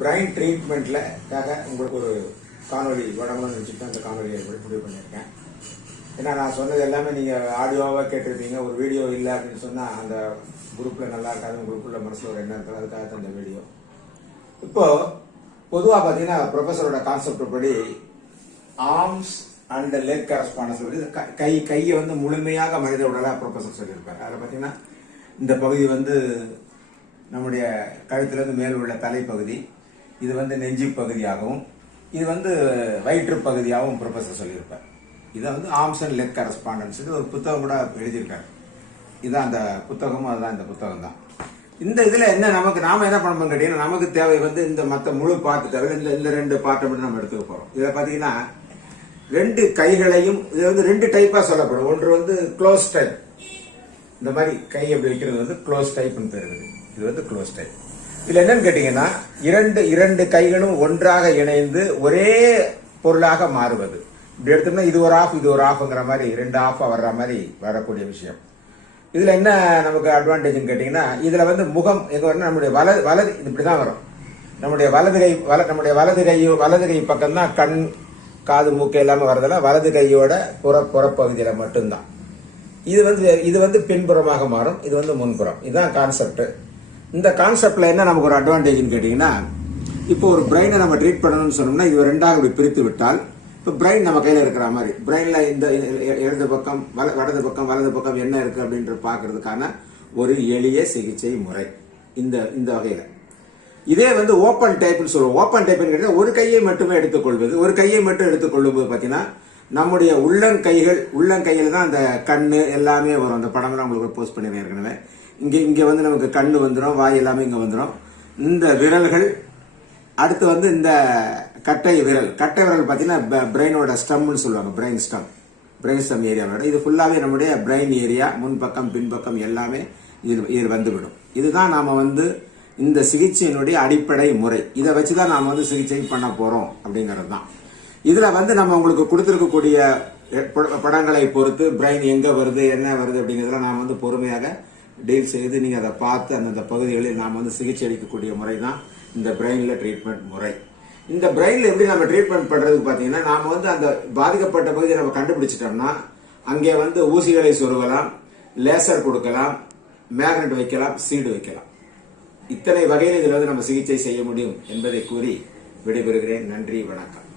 Brain ட்ரீட்மெண்ட்லக்காக உங்களுக்கு ஒரு காணொலி வழங்கணும்னு நினச்சிட்டு அந்த காணொலியை முடிவு பண்ணியிருக்கேன். ஏன்னா நான் சொன்னது எல்லாமே நீங்கள் ஆடியோவாக கேட்டிருப்பீங்க. ஒரு வீடியோ இல்லை அப்படின்னு சொன்னால் அந்த குரூப்பில் நல்லா இருக்காது, குரூப்பில் மனசில் ஒரு எண்ணம் இருக்காது. அதுக்காக தான் இந்த வீடியோ. இப்போ பொதுவாக பார்த்தீங்கன்னா ப்ரொஃபஸரோட கான்செப்ட் படி ஆர்ம்ஸ் அண்ட் லெக் கரஸ்பாண்டன்ஸ் படி கையை வந்து முழுமையாக மனித உடலாக ப்ரொஃபஸர் சொல்லியிருப்பார். அதில் பார்த்தீங்கன்னா இந்த பகுதி வந்து நம்முடைய கழுத்திலிருந்து மேல் உள்ள தலைப்பகுதி, இது வந்து நெஞ்சு பகுதியாகவும், இது வந்து வயிற்று பகுதியாகவும் ப்ரொஃபஸர் சொல்லியிருப்பார். இதை வந்து ஆர்ம்ஸ் அண்ட் லெக் கரஸ்பாண்டன்ஸ் ஒரு புத்தகம் கூட எழுதியிருக்காரு. இதுதான் அந்த புத்தகமும், அதுதான் இந்த புத்தகம் தான். இந்த இதில் என்ன நாம என்ன பண்ணணும் கேட்டீங்கன்னா, நமக்கு தேவை வந்து இந்த மற்ற முழு பாட்டு தேவை. இந்த ரெண்டு பாட்டை மட்டும் நம்ம எடுத்துக்க போகிறோம். இதில் பார்த்தீங்கன்னா ரெண்டு கைகளையும், இது வந்து ரெண்டு டைப்பாக சொல்லப்படும். ஒன்று வந்து க்ளோஸ் டைப், இந்த மாதிரி கை எப்படி வைக்கிறது வந்து க்ளோஸ் டைப்னு பேர். இது வந்து க்ளோஸ் டைப். இதுல என்னன்னு கேட்டீங்கன்னா, இரண்டு கைகளும் ஒன்றாக இணைந்து ஒரே பொருளாக மாறுவது. இப்படி எடுத்தோம்னா இது ஒரு ஆஃப் இது ஒரு ஆஃப்ங்கிற மாதிரி ரெண்டு ஆஃபா வர்ற மாதிரி வரக்கூடிய விஷயம். இதுல என்ன நமக்கு அட்வான்டேஜ்னு கேட்டீங்கன்னா, இதுல வந்து முகம் எங்க வரும், நம்முடைய வலது இப்படிதான் வரும். நம்முடைய வலது கை பக்கம் தான் கண் காது மூக்கு எல்லாமே வரதெல்லாம் வலது கையோட புறப்பகுதியில மட்டும்தான். இது வந்து பின்புறமாக மாறும், இது வந்து முன்புறம். இதுதான் கான்செப்ட். இந்த கான்செப்ட்ல என்ன நமக்கு ஒரு அட்வான்டேஜ்னு கேட்டீங்கன்னா, இப்போ ஒரு பிரெயினை நம்ம ட்ரீட் பண்ணணும்னு சொன்னோம்னா இது ரெண்டாக இப்படி பிரித்து விட்டால், இப்போ பிரெயின் நம்ம கையில் இருக்கிற மாதிரி பிரெயின்ல இந்த இடது பக்கம் வலது பக்கம் என்ன இருக்கு அப்படின்ற பாக்குறதுக்கான ஒரு எளிய சிகிச்சை முறை இந்த வகையில. இதே வந்து ஓப்பன் டைப்னு சொல்லுவோம். ஓப்பன் டைப்னு கேட்டீங்கன்னா ஒரு கையை மட்டுமே எடுத்துக்கொள்வது. ஒரு கையை மட்டும் எடுத்துக்கொள்ளும் போது பார்த்தீங்கன்னா நம்முடைய உள்ளங்கையில் தான் அந்த கண்ணு எல்லாமே வரும். அந்த படம்லாம் உங்களுக்கு போஸ்ட் பண்ணிடுறேன் ஏற்கனவே. இங்கே வந்து நமக்கு கண்ணு வந்துடும், வாய் எல்லாமே இங்கே வந்துடும். இந்த விரல்கள், அடுத்து வந்து இந்த கட்டை விரல் பார்த்தீங்கன்னா பிரெயினோட ஸ்டம்னு சொல்லுவாங்க. பிரெயின் ஸ்டம் ஏரியாவோட இது ஃபுல்லாகவே நம்முடைய பிரெயின் ஏரியா, முன்பக்கம் பின்பக்கம் எல்லாமே இது வந்துவிடும். இதுதான் நாம வந்து இந்த சிகிச்சையினுடைய அடிப்படை முறை. இதை வச்சுதான் நாம வந்து சிகிச்சை பண்ண போறோம் அப்படிங்கிறது தான். இதுல வந்து நம்ம உங்களுக்கு கொடுத்திருக்கக்கூடிய படங்களை பொறுத்து பிரெயின் எங்க வருது என்ன வருது அப்படிங்கிறதுல நாம் வந்து பொறுமையாக டீல் செய்து நீங்க அதை பார்த்து அந்தந்த பகுதிகளில் நாம் வந்து சிகிச்சை அளிக்கக்கூடிய முறை தான் இந்த பிரெயின்ல ட்ரீட்மெண்ட் முறை. இந்த பிரெயின்ல எப்படி நம்ம ட்ரீட்மெண்ட் பண்றதுக்கு பாத்தீங்கன்னா, நாம வந்து அந்த பாதிக்கப்பட்ட பகுதியை நம்ம கண்டுபிடிச்சிட்டோம்னா அங்கே வந்து ஊசிகளை சொருகலாம், லேசர் கொடுக்கலாம், மேக்னெட் வைக்கலாம், சீடு வைக்கலாம். இத்தனை வகையில் இதில் வந்து நம்ம சிகிச்சை செய்ய முடியும் என்பதை கூறி விடைபெறுகிறேன். நன்றி, வணக்கம்.